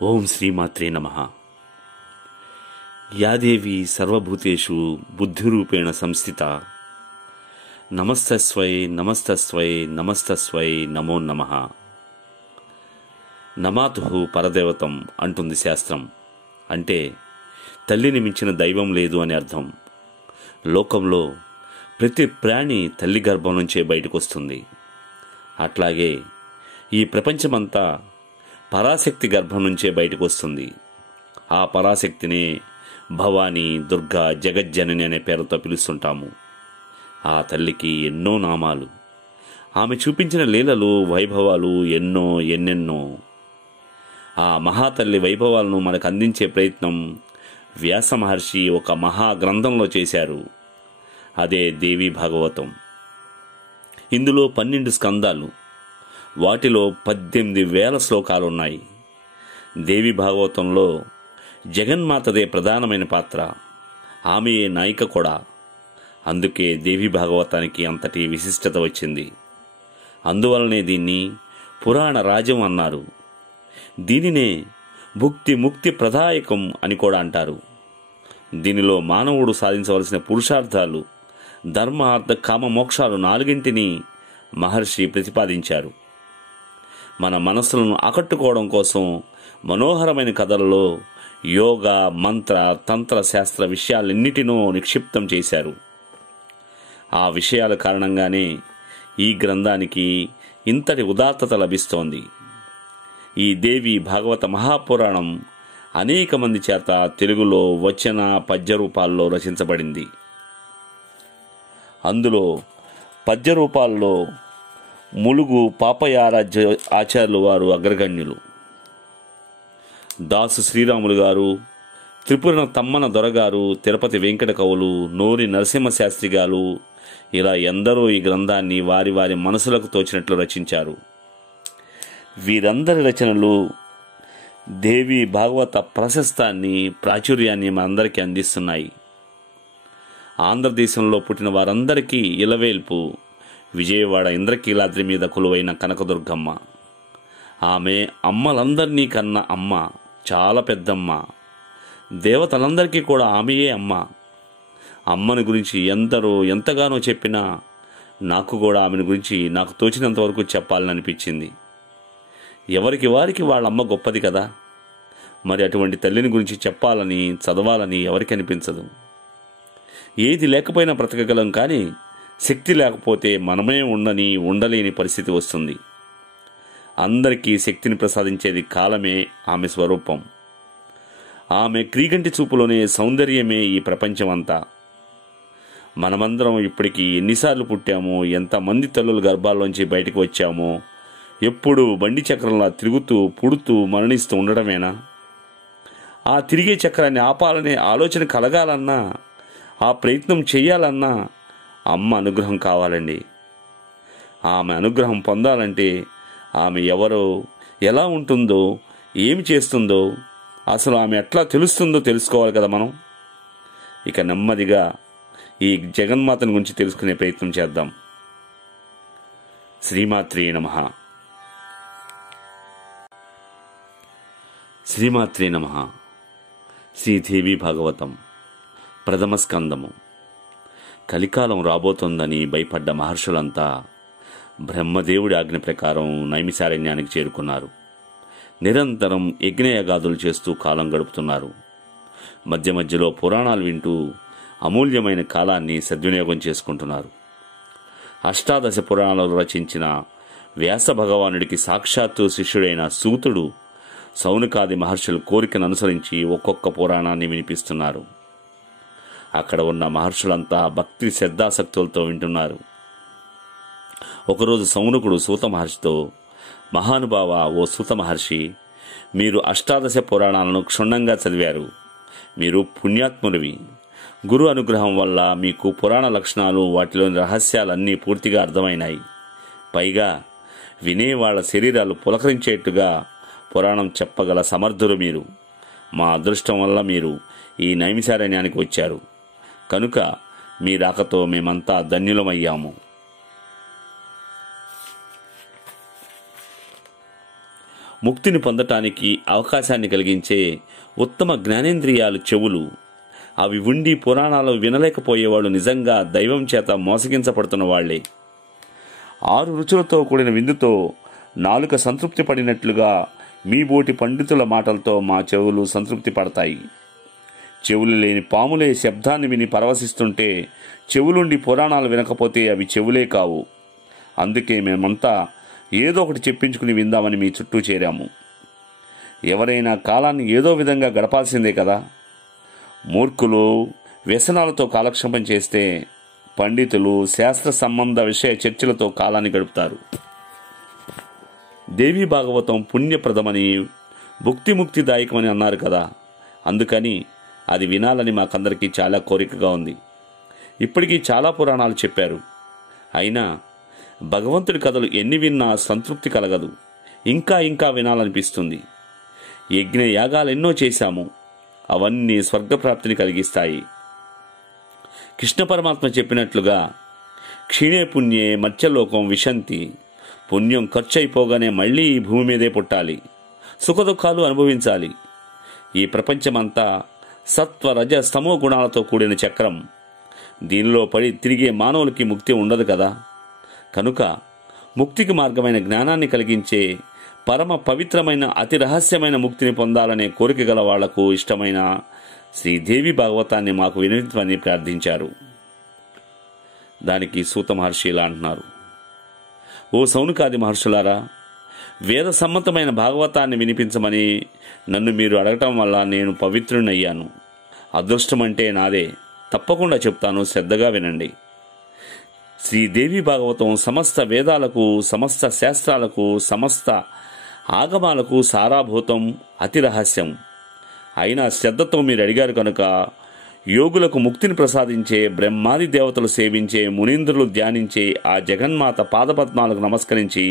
ఓం శ్రీమాత్రే నమః. యాదేవి సర్వభూతేషు బుద్ధిరూపేణ సంస్థిత. నమస్తస్వై నమస్తస్వై నమస్తస్వై నమో నమః. నమాతుః పరదేవతం అంటుంది శాస్త్రం. అంటే తల్లిని మించిన దైవం లేదు అని అర్థం. లోకంలో ప్రతి ప్రాణి తల్లి గర్భం నుంచే బయటకు వస్తుంది. అట్లాగే ఈ ప్రపంచమంతా పరాశక్తి గర్భం నుంచే బయటకు వస్తుంది. ఆ పరాశక్తిని భవానీ, దుర్గా, జగజ్జనని అనే పేరుతో పిలుస్తుంటాము. ఆ తల్లికి ఎన్నో నామాలు, ఆమె చూపించిన లీలలు, వైభవాలు ఎన్నెన్నో. ఆ మహాతల్లి వైభవాలను మనకు అందించే ప్రయత్నం వ్యాస మహర్షి ఒక మహాగ్రంథంలో చేశారు. అదే దేవీ భాగవతం. ఇందులో 12 స్కందాలు, వాటిలో 18,000 శ్లోకాలున్నాయి. దేవి భాగవతంలో జగన్మాతదే ప్రధానమైన పాత్ర, ఆమెయే నాయిక కూడా. అందుకే దేవి భాగవతానికి అంతటి విశిష్టత వచ్చింది. అందువలనే దీన్ని పురాణ రాజ్యం అన్నారు. దీనినే ముక్తి ప్రదాయకం అని కూడా అంటారు. దీనిలో మానవుడు సాధించవలసిన పురుషార్థాలు, ధర్మ, అర్థ, కామ, మోక్షాలు 4 మహర్షి ప్రతిపాదించారు. మన మనస్సులను ఆకట్టుకోవడం కోసం మనోహరమైన కథలలో యోగ, మంత్ర, తంత్ర, శాస్త్ర విషయాలన్నిటినో నిక్షిప్తం చేశారు. ఆ విషయాల కారణంగానే ఈ గ్రంథానికి ఇంతటి ఉదాత్తత లభిస్తోంది. ఈ దేవి భాగవత మహాపురాణం అనేక మంది చేత తెలుగులో వచన, పద్య రూపాల్లో రచించబడింది. అందులో పద్య రూపాల్లో ములుగు పాపయారాధ్య ఆచార్యులు వారు అగ్రగణ్యులు. దాసు శ్రీరాములు గారు, త్రిపురన తమ్మన దొరగారు, తిరుపతి వెంకట కవులు, నూరి నరసింహశాస్త్రి గారు, ఇలా ఎందరో ఈ గ్రంథాన్ని వారి వారి మనసులకు తోచినట్లు రచించారు. వీరందరి రచనలు దేవి భాగవత ప్రశస్తాన్ని, ప్రాచుర్యాన్ని మనందరికీ అందిస్తున్నాయి. ఆంధ్రదేశంలో పుట్టిన వారందరికీ ఇలవేల్పు విజయవాడ ఇంద్రకీలాద్రి మీద కొలువైన కనకదుర్గమ్మ. ఆమె అమ్మలందరినీ కన్న అమ్మ, చాలా పెద్దమ్మ. దేవతలందరికీ కూడా ఆమెయే అమ్మ. అమ్మని గురించి ఎంతగానో చెప్పినా నాకు కూడా ఆమెను గురించి నాకు తోచినంత వరకు చెప్పాలని అనిపించింది. ఎవరికి వారికి వాళ్ళ అమ్మ గొప్పది కదా. మరి అటువంటి తల్లిని గురించి చెప్పాలని, చదవాలని ఎవరికి అనిపించదు? ఏది లేకపోయినా బ్రతకగలం, కానీ శక్తి లేకపోతే మనమే ఉండలేని పరిస్థితి వస్తుంది. అందరికీ శక్తిని ప్రసాదించేది కాలమే ఆమె స్వరూపం. ఆమె క్రీగంటి చూపులోనే సౌందర్యమే ఈ ప్రపంచమంతా. మనమందరం ఇప్పటికీ ఎన్నిసార్లు పుట్టామో, ఎంతమంది తల్లుల గర్భాల్లోంచి బయటకు వచ్చామో, ఎప్పుడు బండి చక్రంలా తిరుగుతూ, పుడుతూ, మరణిస్తూ ఉండడమేనా? ఆ తిరిగే చక్రాన్ని ఆపాలనే ఆలోచన కలగాలన్నా, ఆ ప్రయత్నం చేయాలన్నా అమ్మ అనుగ్రహం కావాలండి. ఆమె అనుగ్రహం పొందాలంటే ఆమె ఎవరో, ఎలా ఉంటుందో, ఏమి చేస్తుందో, అసలు ఆమె ఎట్లా తెలుస్తుందో తెలుసుకోవాలి కదా మనం. ఇక నెమ్మదిగా ఈ జగన్మాతను గురించి తెలుసుకునే ప్రయత్నం చేద్దాం. శ్రీమాత్రే నమః. శ్రీమాత్రే నమః. శ్రీదేవి భాగవతం ప్రథమ స్కందము. కలికాలం రాబోతోందని భయపడ్డ మహర్షులంతా బ్రహ్మదేవుడి ఆజ్ఞ ప్రకారం నైమిశారణ్యానికి చేరుకున్నారు. నిరంతరం యజ్ఞయాగాదులు చేస్తూ కాలం గడుపుతున్నారు. మధ్య మధ్యలో పురాణాలు వింటూ అమూల్యమైన కాలాన్ని సద్వినియోగం చేసుకుంటున్నారు. 18 పురాణాలు రచించిన వ్యాస భగవానుడికి సాక్షాత్తు శిష్యుడైన సూతుడు సౌనకాది మహర్షుల కోరికను అనుసరించి ఒక్కొక్క పురాణాన్ని వినిపిస్తున్నారు. అక్కడ ఉన్న మహర్షులంతా భక్తి శ్రద్ధాసక్తులతో వింటున్నారు. ఒకరోజు సౌనకుడు సూత మహర్షితో, మహానుభావ, ఓ సూత మహర్షి, మీరు 18 పురాణాలను క్షుణ్ణంగా చదివారు. మీరు పుణ్యాత్ముడివి. గురు అనుగ్రహం వల్ల మీకు పురాణ లక్షణాలు, వాటిలోని రహస్యాలన్నీ పూర్తిగా అర్థమైనాయి. పైగా వినేవాళ్ల శరీరాలు పులకరించేట్టుగా పురాణం చెప్పగల సమర్థులు మీరు. మా అదృష్టం వల్ల మీరు ఈ నైమిశారణ్యానికి వచ్చారు. కనుక మీ రాకతో మేమంతా ధన్యులమయ్యాము. ముక్తిని పొందటానికి అవకాశాన్ని కలిగించే ఉత్తమ జ్ఞానేంద్రియాలు చెవులు. అవి ఉండి పురాణాలు వినలేకపోయేవాళ్ళు నిజంగా దైవం చేత మోసగించబడుతున్న వాళ్లే. 6 రుచులతో కూడిన విందుతో నాలుక సంతృప్తి పడినట్లుగా మీ బోటి పండితుల మాటలతో మా చెవులు సంతృప్తి పడతాయి. చెవులు లేని పాములే శబ్దాన్ని విని పరవశిస్తుంటే చెవులుండి పురాణాలు వినకపోతే అవి చెవులే కావు. అందుకే మేమంతా ఏదో ఒకటి చెప్పించుకుని విందామని మీ చుట్టూ చేరాము. ఎవరైనా కాలాన్ని ఏదో విధంగా గడపాల్సిందే కదా. మూర్ఖులు వ్యసనాలతో కాలక్షేపం చేస్తే పండితులు శాస్త్ర సంబంధ విషయ చర్చలతో కాలాన్ని గడుపుతారు. దేవీ భాగవతం పుణ్యప్రదమని ముక్తిదాయకమని అన్నారు కదా. అందుకని అది వినాలని మాకందరికీ చాలా కోరికగా ఉంది. ఇప్పటికీ చాలా పురాణాలు చెప్పారు. అయినా భగవంతుడి కథలు ఎన్ని విన్నా సంతృప్తి కలగదు. ఇంకా ఇంకా వినాలనిపిస్తుంది. యజ్ఞ యాగాలెన్నో చేశాము. అవన్నీ స్వర్గప్రాప్తిని కలిగిస్తాయి. కృష్ణ పరమాత్మ చెప్పినట్లుగా క్షీణే పుణ్యే మత్స్యలోకం విశంతి. పుణ్యం ఖర్చు అయిపోగానే మళ్ళీ ఈ భూమి మీదే పుట్టాలి, సుఖదుఖాలు అనుభవించాలి. ఈ ప్రపంచమంతా సత్వ రజ స్తమో గుణాలతో కూడిన చక్రం. దీనిలో పడి తిరిగే మానవులకి ముక్తి ఉండదు కదా. కనుక ముక్తికి మార్గమైన జ్ఞానాన్ని కలిగించే పరమ పవిత్రమైన అతి రహస్యమైన ముక్తిని పొందాలనే కోరిక గల వాళ్లకు ఇష్టమైన శ్రీదేవి భాగవతాన్ని మాకు వినిపించమని ప్రార్థించారు. దానికి సూత మహర్షి ఇలా అంటున్నారు: ఓ సౌనకాది మహర్షులారా, వేద సమ్మతమైన భాగవతాన్ని వినిపించమని నన్ను మీరు అడగటం వల్ల నేను పవిత్రునయ్యాను. అదృష్టమంటే నాదే. తప్పకుండా చెప్తాను, శ్రద్ధగా వినండి. శ్రీదేవి భాగవతం సమస్త వేదాలకు, సమస్త శాస్త్రాలకు, సమస్త ఆగమాలకు సారాభూతం, అతి రహస్యం. అయినా శ్రద్ధతో మీరు అడిగారు కనుక యోగులకు ముక్తిని ప్రసాదించే, బ్రహ్మాది దేవతలు సేవించే, మునీంద్రులు ధ్యానించే ఆ జగన్మాత పాదపద్మాలకు నమస్కరించి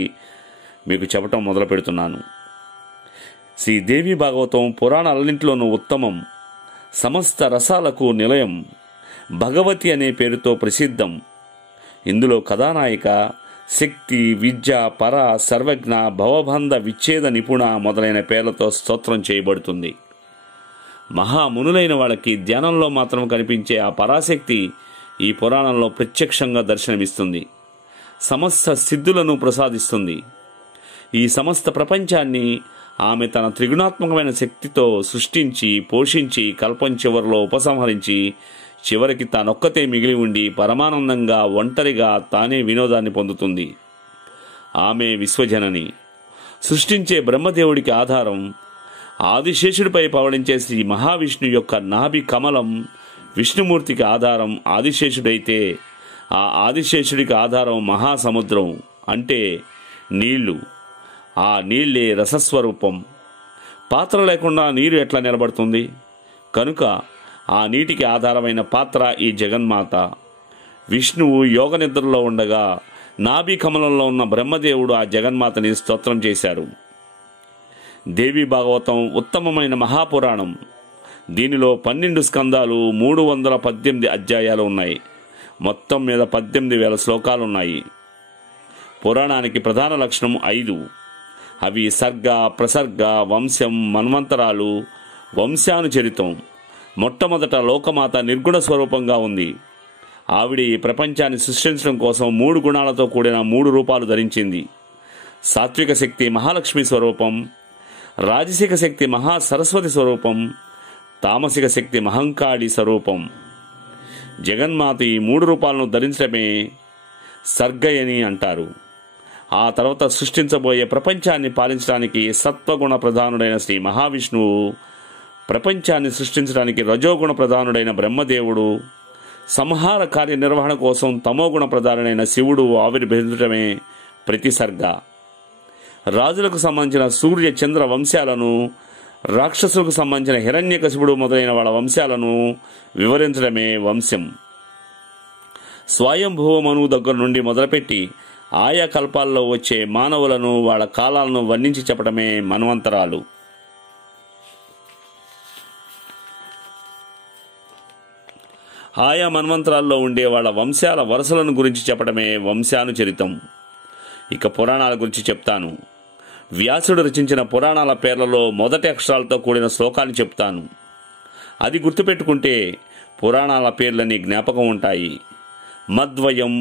మీకు చెప్పటం మొదలు పెడుతున్నాను. శ్రీదేవి భాగవతం పురాణాలన్నింటిలోనూ ఉత్తమం, సమస్త రసాలకు నిలయం, భగవతి అనే పేరుతో ప్రసిద్ధం. ఇందులో కథానాయిక శక్తి, విద్య, పర, సర్వజ్ఞ, భవబంధ విచ్ఛేద నిపుణ మొదలైన పేర్లతో స్తోత్రం చేయబడుతుంది. మహామునులైన వాళ్ళకి ధ్యానంలో మాత్రం కనిపించే ఆ పరాశక్తి ఈ పురాణంలో ప్రత్యక్షంగా దర్శనమిస్తుంది. సమస్త సిద్ధులను ప్రసాదిస్తుంది. ఈ సమస్త ప్రపంచాన్ని ఆమె తన త్రిగుణాత్మకమైన శక్తితో సృష్టించి, పోషించి, కల్పం చివరిలో ఉపసంహరించి, చివరికి తానొక్కతే మిగిలి ఉండి పరమానందంగా ఒంటరిగా తానే వినోదాన్ని పొందుతుంది. ఆమె విశ్వజనని, సృష్టించే బ్రహ్మదేవుడికి ఆధారం. ఆదిశేషుడిపై పవళించే శ్రీ మహావిష్ణు యొక్క నాభి కమలం విష్ణుమూర్తికి ఆధారం ఆదిశేషుడైతే, ఆ ఆదిశేషుడికి ఆధారం మహాసముద్రం, అంటే నీళ్లు. ఆ నీళ్లే రసస్వరూపం. పాత్ర లేకుండా నీరు ఎట్లా నిలబడుతుంది? కనుక ఆ నీటికి ఆధారమైన పాత్ర ఈ జగన్మాత. విష్ణువు యోగ నిద్రలో ఉండగా నాభి కమలంలో ఉన్న బ్రహ్మదేవుడు ఆ జగన్మాతని స్తోత్రం చేశారు. దేవి భాగవతం ఉత్తమమైన మహాపురాణం. దీనిలో 12 స్కందాలు, 318 అధ్యాయాలు ఉన్నాయి. మొత్తం మీద 18,000 శ్లోకాలున్నాయి. పురాణానికి ప్రధాన లక్షణం 5. అవి సర్గ, ప్రసర్గ, వంశం, మన్వంతరాలు, వంశానుచరితం. మొట్టమొదట లోకమాత నిర్గుణ స్వరూపంగా ఉంది. ఆవిడ ఈ ప్రపంచాన్ని సృష్టించడం కోసం 3 గుణాలతో కూడిన 3 రూపాలు ధరించింది. సాత్విక శక్తి మహాలక్ష్మి స్వరూపం, రాజసిక శక్తి మహాసరస్వతి స్వరూపం, తామసిక శక్తి మహంకాళి స్వరూపం. జగన్మాత ఈ 3 రూపాలను ధరించడమే సర్గయని అంటారు. ఆ తర్వాత సృష్టించబోయే ప్రపంచాన్ని పాలించడానికి సత్వగుణ ప్రధానుడైన శ్రీ మహావిష్ణువు, ప్రపంచాన్ని సృష్టించడానికి రజోగుణ ప్రధానుడైన బ్రహ్మదేవుడు, సంహార కార్యనిర్వహణ కోసం తమోగుణ ప్రధానుడైన శివుడు ఆవిర్భవించడమే ప్రతి సర్గ. రాజులకు సంబంధించిన సూర్య చంద్ర వంశాలను, రాక్షసులకు సంబంధించిన హిరణ్యకశిపుడు మొదలైన వాళ్ళ వంశాలను వివరించడమే వంశం. స్వయంభువ మనువు దగ్గర నుండి మొదలుపెట్టి ఆయా కల్పాల్లో వచ్చే మానవులను, వాళ్ళ కాలాలను వర్ణించి చెప్పడమే మన్వంతరాలు. ఆయా మన్వంతరాల్లో ఉండే వాళ్ళ వంశాల వరుసలను గురించి చెప్పడమే వంశానుచరితం. ఇక పురాణాల గురించి చెప్తాను. వ్యాసుడు రచించిన పురాణాల పేర్లలో మొదటి అక్షరాలతో కూడిన శ్లోకాన్ని చెప్తాను. అది గుర్తుపెట్టుకుంటే పురాణాల పేర్లని జ్ఞాపకం ఉంటాయి. మద్వయం,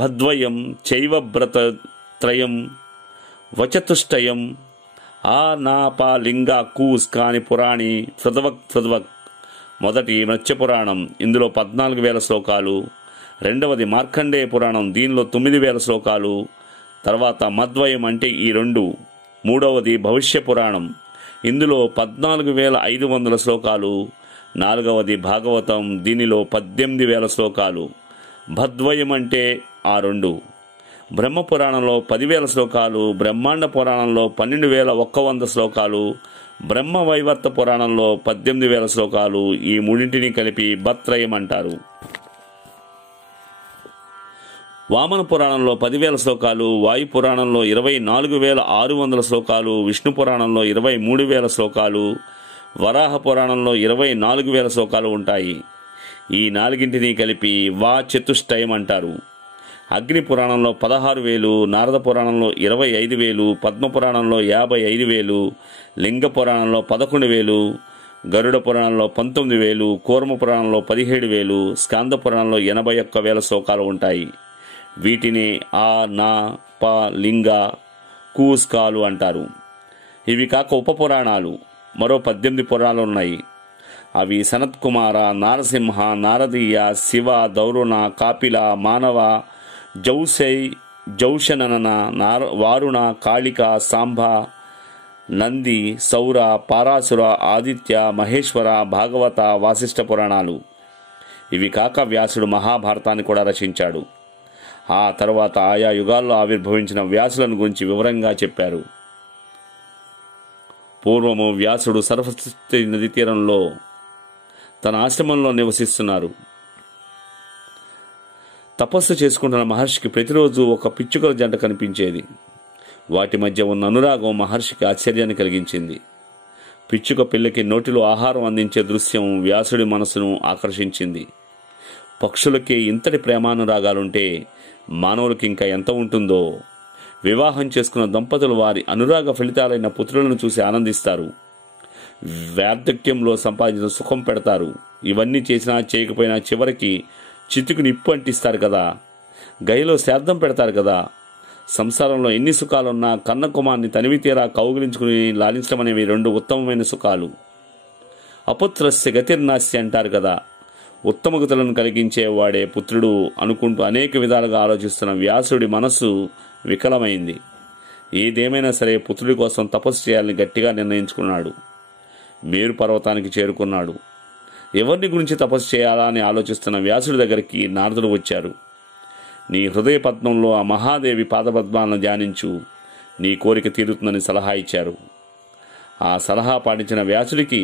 భద్వయం, చైవవ్రతత్రయం, వచతుష్టయం, ఆ నా పా లింగ కూస్ కాని పురాణి ఫృదవక్. మొదటి మత్స్యపురాణం, ఇందులో 14,000 శ్లోకాలు. రెండవది మార్కండేయ పురాణం, దీనిలో 9,000 శ్లోకాలు. తర్వాత మద్వయం అంటే ఈ 2. మూడవది భవిష్య పురాణం, ఇందులో 14,500 శ్లోకాలు. నాలుగవది భాగవతం, దీనిలో 18,000 శ్లోకాలు. భద్వయం అంటే ఆ 2. బ్రహ్మపురాణంలో 10,000 శ్లోకాలు, బ్రహ్మాండ పురాణంలో 12,100 శ్లోకాలు, బ్రహ్మవైవర్త పురాణంలో 18,000 శ్లోకాలు. ఈ మూడింటిని కలిపి భత్రయం అంటారు. వామన పురాణంలో 10,000 శ్లోకాలు, వాయు పురాణంలో 24,600 శ్లోకాలు, విష్ణు పురాణంలో 23,000 శ్లోకాలు, వరాహ పురాణంలో 24,000 శ్లోకాలు ఉంటాయి. ఈ నాలుగింటిని కలిపి చతుష్టయం అంటారు. అగ్ని పురాణంలో 16,000, నారద పురాణంలో 25,000, పద్మ పురాణంలో 55,000, లింగ పురాణంలో 11,000, గరుడ పురాణంలో 19,000, కూర్మ పురాణంలో 17,000, స్కాంద పురాణంలో 81,000 శ్లోకాలు ఉంటాయి. వీటిని ఆ నా ప లింగ కూస్కాలు అంటారు. ఇవి కాక ఉపపురాణాలు మరో 18 పురాణాలు ఉన్నాయి. అవి సనత్కుమార, నారసింహ, నారదీయ, శివ, దౌరుణ, కాపిల, మానవ, జౌసై, జౌషనన, వారుణ, కాళిక, సాంబ, నంది, సౌర, పారాసుర, ఆదిత్య, మహేశ్వర, భాగవత, వాసిష్ఠ పురాణాలు. ఇవి కాక వ్యాసుడు మహాభారతాన్ని కూడా రచించాడు. ఆ తర్వాత ఆయా యుగాల్లో ఆవిర్భవించిన వ్యాసులను గురించి వివరంగా చెప్పారు. పూర్వము వ్యాసుడు సరస్వతి నది తీరంలో తన ఆశ్రమంలో నివసిస్తున్నారు. తపస్సు చేసుకుంటున్న మహర్షికి ప్రతిరోజు ఒక పిచ్చుకల జంట కనిపించేది. వాటి మధ్య ఉన్న అనురాగం మహర్షికి ఆశ్చర్యాన్ని కలిగించింది. పిచ్చుక పిల్లకి నోటిలో ఆహారం అందించే దృశ్యం వ్యాసుడి మనసును ఆకర్షించింది. పక్షులకి ఇంతటి ప్రేమానురాగాలుంటే మానవులకి ఇంకా ఎంత ఉంటుందో. వివాహం చేసుకున్న దంపతులు వారి అనురాగ ఫలితాలైన పుత్రులను చూసి ఆనందిస్తారు. వార్ధక్యంలో సంపాదించిన సుఖం పెడతారు. ఇవన్నీ చేసినా చేయకపోయినా చివరికి చితుకు నిప్పు అంటిస్తారు కదా, గైలో శ్రాద్ధం పెడతారు కదా. సంసారంలో ఎన్ని సుఖాలున్నా కన్న కుమార్ని తనివి తీరా కౌగిలించుకుని లాలించడం అనేవి 2 ఉత్తమమైన సుఖాలు. అపుత్రస్య గతిర్నాస్య అంటారు కదా. ఉత్తమగతులను కలిగించేవాడే పుత్రుడు అనుకుంటూ అనేక విధాలుగా ఆలోచిస్తున్న వ్యాసుడి మనస్సు వికలమైంది. ఏదేమైనా సరే పుత్రుడి కోసం తపస్సు చేయాలని గట్టిగా నిర్ణయించుకున్నాడు. మేరు పర్వతానికి చేరుకున్నాడు. ఎవరిని గురించి తపస్సు చేయాలా అని ఆలోచిస్తున్న వ్యాసుడి దగ్గరికి నారదుడు వచ్చారు. నీ హృదయ పద్మంలో ఆ మహాదేవి పాదపద్మాలను ధ్యానించు, నీ కోరిక తీరుతుందని సలహా ఇచ్చారు. ఆ సలహా పాటించిన వ్యాసుడికి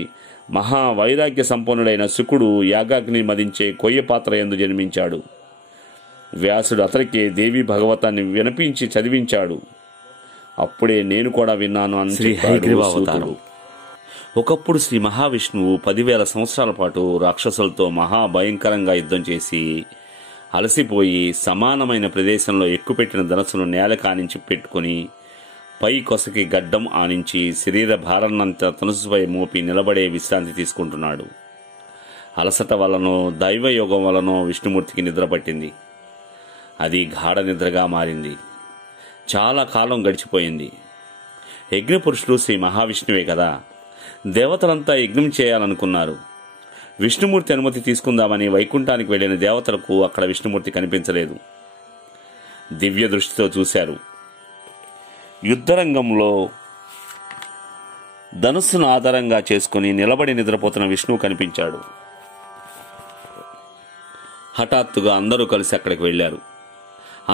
మహావైరాగ్య సంపన్నుడైన శుకుడు యాగాగ్ని మదించే కొయ్య పాత్ర యందు జన్మించాడు. వ్యాసుడు అతనికి దేవి భగవతాన్ని వినిపించి చదివించాడు. అప్పుడే నేను కూడా విన్నాను అని శ్రీ. ఒకప్పుడు శ్రీ మహావిష్ణువు 10,000 సంవత్సరాల పాటు రాక్షసులతో మహాభయంకరంగా యుద్ధం చేసి అలసిపోయి సమానమైన ప్రదేశంలో ఎక్కుపెట్టిన ధనస్సును నేల కానించి పెట్టుకుని పై కొసకి గడ్డం ఆనించి శరీర భారాన్నంతా ధనుసుపై మోపి నిలబడే విశ్రాంతి తీసుకుంటున్నాడు. అలసట వలనో దైవయోగం వలనో విష్ణుమూర్తికి నిద్ర పట్టింది. అది గాఢ నిద్రగా మారింది. చాలా కాలం గడిచిపోయింది. యజ్ఞపురుషుడు శ్రీ మహావిష్ణువే కదా. దేవతలంతా యజ్ఞం చేయాలనుకున్నారు. విష్ణుమూర్తి అనుమతి తీసుకుందామని వైకుంఠానికి వెళ్లిన దేవతలకు అక్కడ విష్ణుమూర్తి కనిపించలేదు. దివ్య దృష్టితో చూశారు. యుద్ధరంగంలో ధనుస్సును ఆధారంగా చేసుకుని నిలబడి నిద్రపోతున్న విష్ణువు కనిపించాడు. హఠాత్తుగా అందరూ కలిసి అక్కడికి వెళ్లారు.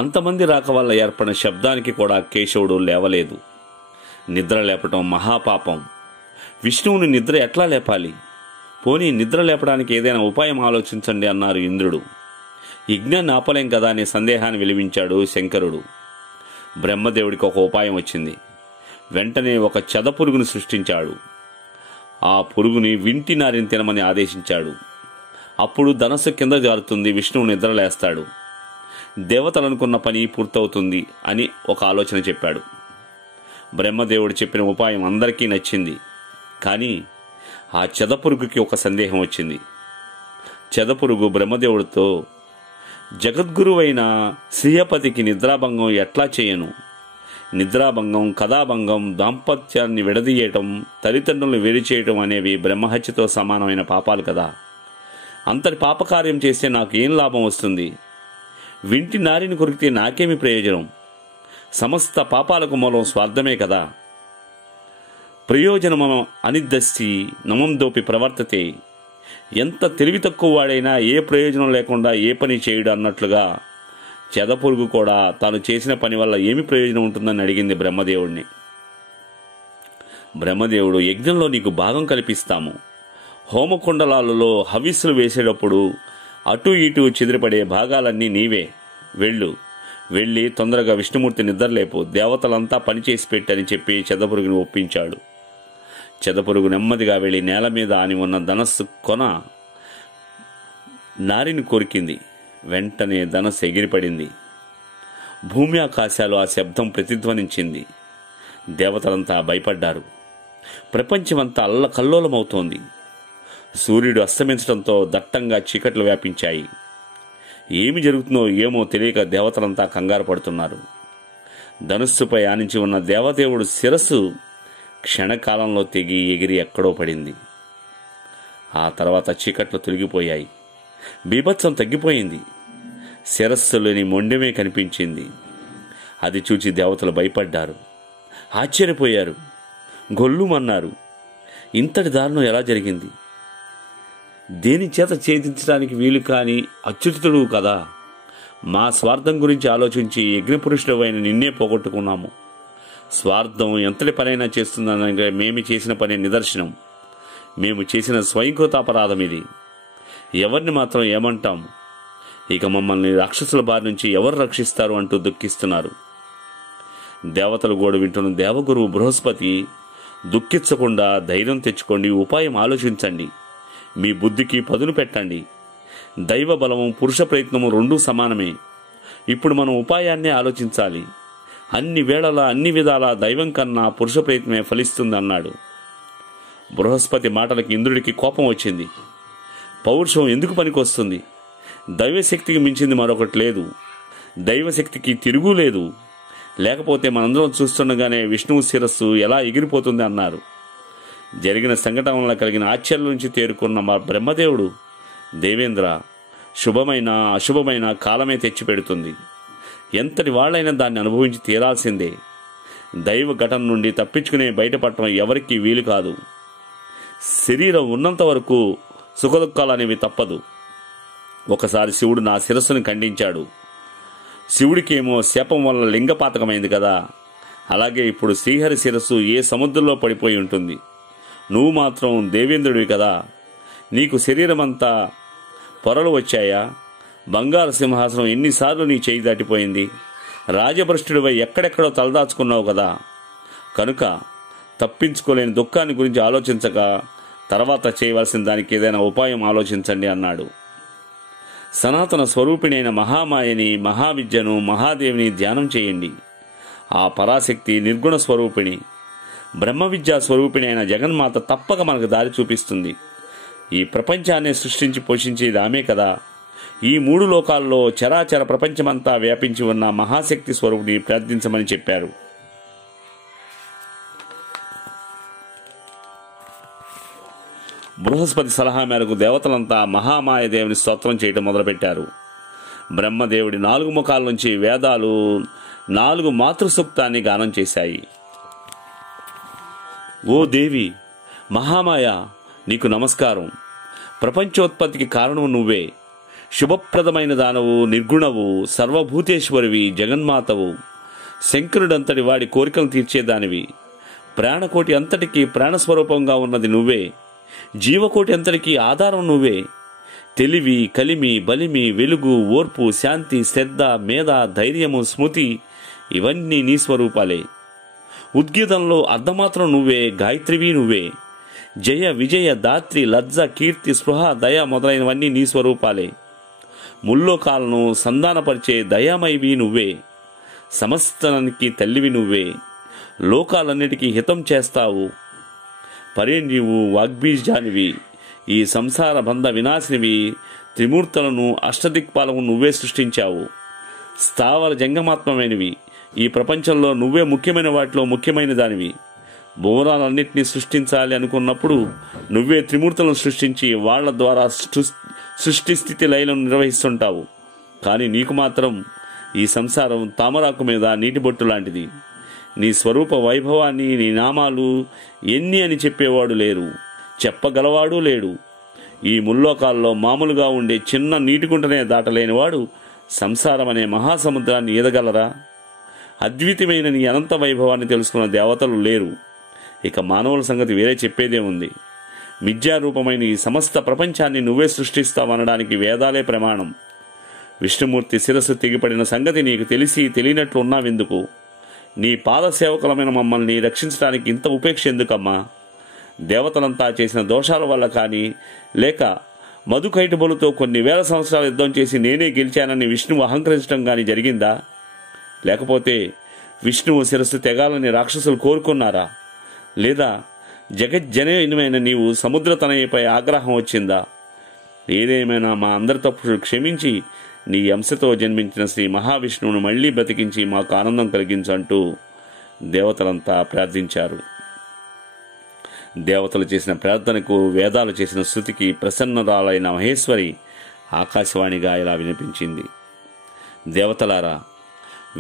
అంతమంది రాక వల్ల ఏర్పడిన శబ్దానికి కూడా కేశవుడు లేవలేదు. నిద్ర లేపటం మహాపాపం. విష్ణువుని నిద్ర ఎట్లా లేపాలి? పోనీ నిద్ర లేపడానికి ఏదైనా ఉపాయం ఆలోచించండి అన్నారు ఇంద్రుడు. యజ్ఞాన్ని ఆపలేం కదా అనే సందేహాన్ని వెలివించాడు శంకరుడు. బ్రహ్మదేవుడికి ఒక ఉపాయం వచ్చింది. వెంటనే ఒక చెదపురుగును సృష్టించాడు. ఆ పురుగుని వింటి నారిని తినమని ఆదేశించాడు. అప్పుడు ధనస్సు కింద జారుతుంది. విష్ణువు నిద్రలేస్తాడు. దేవతలనుకున్న పని పూర్తవుతుంది అని ఒక ఆలోచన చెప్పాడు. బ్రహ్మదేవుడు చెప్పిన ఉపాయం అందరికీ నచ్చింది. కానీ ఆ చెదపురుగుకి ఒక సందేహం వచ్చింది. చెదపురుగు బ్రహ్మదేవుడితో, జగద్గురువైన శ్రీయపతికి నిద్రాభంగం ఎట్లా చేయను? నిద్రాభంగం, కథాభంగం, దాంపత్యాన్ని విడదీయటం, తల్లిదండ్రులను వేరు చేయటం అనేవి బ్రహ్మహత్యతో సమానమైన పాపాలు కదా. అంతటి పాపకార్యం చేస్తే నాకు ఏం లాభం వస్తుంది? వింటి నారిని కొరికితే నాకేమి ప్రయోజనం? సమస్త పాపాలకు మూలం స్వార్థమే కదా. ప్రయోజనమ అనిద్దస్తి నమందోపి ప్రవర్తతే. ఎంత తెలివి తక్కువ వాడైనా ఏ ప్రయోజనం లేకుండా ఏ పని చేయడు అన్నట్లుగా చెదపురుగు కూడా తాను చేసిన పని వల్ల ఏమి ప్రయోజనం ఉంటుందని అడిగింది బ్రహ్మదేవుడిని. బ్రహ్మదేవుడు, యజ్ఞంలో నీకు భాగం కల్పిస్తాము. హోమకుండలాలలో హవిస్సులు వేసేటప్పుడు అటు ఇటు చెదిరిపడే భాగాలన్నీ నీవే. వెళ్ళి తొందరగా విష్ణుమూర్తి నిద్రలేపు, దేవతలంతా పనిచేసి పెట్టని చెప్పి చెదపురుగుని ఒప్పించాడు. చెదపురుగు నెమ్మదిగా వెళ్లి నేల మీద ఆని ఉన్న ధనస్సు కొన నారిని కొరికింది. వెంటనే ధనస్సు ఎగిరిపడింది. భూమి ఆకాశాలు ఆ శబ్దం ప్రతిధ్వనించింది. దేవతలంతా భయపడ్డారు. ప్రపంచమంతా అల్లకల్లోలమవుతోంది. సూర్యుడు అస్తమించడంతో దట్టంగా చీకట్లు వ్యాపించాయి. ఏమి జరుగుతుందో ఏమో తెలియక దేవతలంతా కంగారు పడుతున్నారు. ధనుస్సుపై ఆనించి ఉన్న దేవదేవుడు శిరస్సు క్షణకాలంలో తెగి ఎగిరి ఎక్కడో పడింది. ఆ తర్వాత చీకట్లు తొలగిపోయాయి. బీభత్సం తగ్గిపోయింది. శిరస్సులోని మొండెమే కనిపించింది. అది చూచి దేవతలు భయపడ్డారు, ఆశ్చర్యపోయారు, గొల్లుమన్నారు. ఇంతటి దారుణం ఎలా జరిగింది? దేని చేత ఛేదించడానికి వీలు కాని అచ్యుతుడు కదా. మా స్వార్థం గురించి ఆలోచించి యజ్ఞపురుషుడైన నిన్నే పోగొట్టుకున్నాము. స్వార్థం ఎంతటి పనైనా చేస్తుందనగా మేము చేసిన పని నిదర్శనం. మేము చేసిన స్వయంకృతాపరాధం ఇది. ఎవరిని మాత్రం ఏమంటాం? ఇక మమ్మల్ని రాక్షసుల బారి నుంచి ఎవరు రక్షిస్తారు అంటూ దుఃఖిస్తున్నారు. దేవతల గోడు వింటున్న దేవగురువు బృహస్పతి, దుఃఖించకుండా ధైర్యం తెచ్చుకోండి, ఉపాయం ఆలోచించండి, మీ బుద్ధికి పదును పెట్టండి. దైవ బలము, పురుష ప్రయత్నము రెండూ సమానమే. ఇప్పుడు మనం ఉపాయాన్నే ఆలోచించాలి. అన్ని వేళలా అన్ని విధాలా దైవం కన్నా పురుష ప్రయత్నమే ఫలిస్తుందన్నాడు. బృహస్పతి మాటలకి ఇంద్రుడికి కోపం వచ్చింది. పౌరుషం ఎందుకు పనికొస్తుంది? దైవశక్తికి మించింది మరొకటి లేదు. దైవశక్తికి తిరుగు లేదు. లేకపోతే మనందరం చూస్తుండగానే విష్ణువు శిరస్సు ఎలా ఎగిరిపోతుంది అన్నారు. జరిగిన సంఘటన వల్ల కలిగిన ఆశ్చర్యం నుంచి తేరుకున్న మా బ్రహ్మదేవుడు, దేవేంద్ర, శుభమైన అశుభమైన కాలమే తెచ్చిపెడుతుంది. ఎంతటి వాళ్ళైనా దాన్ని అనుభవించి తీరాల్సిందే. దైవ ఘటన నుండి తప్పించుకునే బయటపడటం ఎవరికీ వీలు కాదు. శరీరం ఉన్నంత వరకు సుఖదుఖాలనేవి తప్పదు. ఒకసారి శివుడు నా శిరస్సును ఖండించాడు. శివుడికేమో శాపం వల్ల లింగపాతకమైంది కదా. అలాగే ఇప్పుడు శ్రీహరి శిరస్సు ఏ సముద్రంలో పడిపోయి ఉంటుంది. నువ్వు మాత్రం దేవేంద్రుడివి కదా. నీకు శరీరమంతా పొరలు వచ్చాయా? బంగారు సింహాసనం ఎన్నిసార్లు నీ చేయి దాటిపోయింది. రాజభ్రష్టుడివై ఎక్కడెక్కడో తలదాచుకున్నావు కదా. కనుక తప్పించుకోలేని దుఃఖాన్ని గురించి ఆలోచించక తర్వాత చేయవలసిన దానికి ఏదైనా ఉపాయం ఆలోచించండి అన్నాడు. సనాతన స్వరూపిణైన మహామాయని, మహావిద్యను, మహాదేవిని ధ్యానం చేయండి. ఆ పరాశక్తి నిర్గుణ స్వరూపిణి, బ్రహ్మ విద్యా స్వరూపిణి అయిన జగన్మాత తప్పక మనకు దారి చూపిస్తుంది. ఈ ప్రపంచాన్ని సృష్టించి పోషించేది ఆమె కదా. ఈ మూడు లోకాల్లో చరాచర ప్రపంచమంతా వ్యాపించి ఉన్న మహాశక్తి స్వరూపిణి ప్రార్థించమని చెప్పారు. బృహస్పతి సలహా మేరకు దేవతలంతా మహామాయదేవిని స్తోత్రం చేయటం మొదలుపెట్టారు. బ్రహ్మదేవుడి 4 ముఖాల నుంచి వేదాలు 4 మాతృసూక్తాన్ని గానం చేశాయి. ఓ దేవి మహామాయ, నీకు నమస్కారం. ప్రపంచోత్పత్తికి కారణం నువ్వే. శుభప్రదమైన దానవు, నిర్గుణవు, సర్వభూతేశ్వరివి, జగన్మాతవు. శంకరుడంతటి వాడి కోరికలు తీర్చేదానివి. ప్రాణకోటి అంతటికీ ప్రాణస్వరూపంగా ఉన్నది నువ్వే. జీవకోటి అంతటికీ ఆధారం నువ్వే. తెలివి, కలిమి, బలిమి, వెలుగు, ఓర్పు, శాంతి, శ్రద్ధ, మేధ, ధైర్యము, స్మృతి ఇవన్నీ నీ స్వరూపాలే. ఉద్గీతంలో అర్ధమాత్రం నువ్వే. గాయత్రివి నువ్వే. జయ, విజయ, దాత్రి, లజ్జ, కీర్తి, స్పృహ, దయ మొదలైనవన్నీ నీ స్వరూపాలే. ముల్లోకాలను సంధానపరిచే దయామయివి నువ్వే. సమస్తానికి తల్లివి నువ్వే. లోకాలన్నిటికీ హితం చేస్తావు. పరే నీవు వాగ్బీజానివి, ఈ సంసార బంధ వినాశినివి. త్రిమూర్తులను అష్టదిక్పాలను నువ్వే సృష్టించావు. స్థావర జంగమాత్మమైనవి. ఈ ప్రపంచంలో నువ్వే ముఖ్యమైన వాటిలో ముఖ్యమైన దానివి. భువనాలన్నింటినీ సృష్టించాలి అనుకున్నప్పుడు నువ్వే త్రిమూర్తులను సృష్టించి వాళ్ల ద్వారా సృష్టి స్థితి లయలను నిర్వహిస్తుంటావు. కానీ నీకు మాత్రం ఈ సంసారం తామరాకు మీద నీటి బొట్టు లాంటిది. నీ స్వరూప వైభవాన్ని, నీ నామాలు ఎన్ని అని చెప్పేవాడు లేరు, చెప్పగలవాడు లేడు. ఈ ముల్లోకాల్లో మామూలుగా ఉండే చిన్న నీటికుంటనే దాటలేనివాడు సంసారం అనే మహాసముద్రాన్ని ఈదగలరా? అద్వితీయమైన నీ అనంత వైభవాన్ని తెలుసుకున్న దేవతలు లేరు. ఇక మానవుల సంగతి వేరే చెప్పేదే ఉంది. మిథ్యారూపమైన ఈ సమస్త ప్రపంచాన్ని నువ్వే సృష్టిస్తావనడానికి వేదాలే ప్రమాణం. విష్ణుమూర్తి శిరస్సు తెగిపడిన సంగతి నీకు తెలిసి తెలియనట్లు ఉన్నావెందుకు? నీ పాదసేవకులమైన మమ్మల్ని రక్షించడానికి ఇంత ఉపేక్ష ఎందుకమ్మా? దేవతలంతా చేసిన దోషాల వల్ల కానీ, లేక మధుకైటబులతో కొన్ని వేల సంవత్సరాలు యుద్ధం చేసి నేనే గెలిచానని విష్ణువు అహంకరించడం కానీ జరిగిందా? లేకపోతే విష్ణువు శిరస్సు తెగాలని రాక్షసులు కోరుకున్నారా? లేదా జగజ్జనమైన నీవు సముద్రతనయపై ఆగ్రహం వచ్చిందా? ఏదేమైనా మా అందరి తప్పులు క్షమించి నీ అంశతో జన్మించిన శ్రీ మహావిష్ణువును మళ్లీ బ్రతికించి మాకు ఆనందం కలిగించంటూ దేవతలంతా ప్రార్థించారు. దేవతలు చేసిన ప్రార్థనకు, వేదాలు చేసిన స్తుతికి ప్రసన్నరాలైన మహేశ్వరి ఆకాశవాణిగా ఇలా వినిపించింది. దేవతలారా,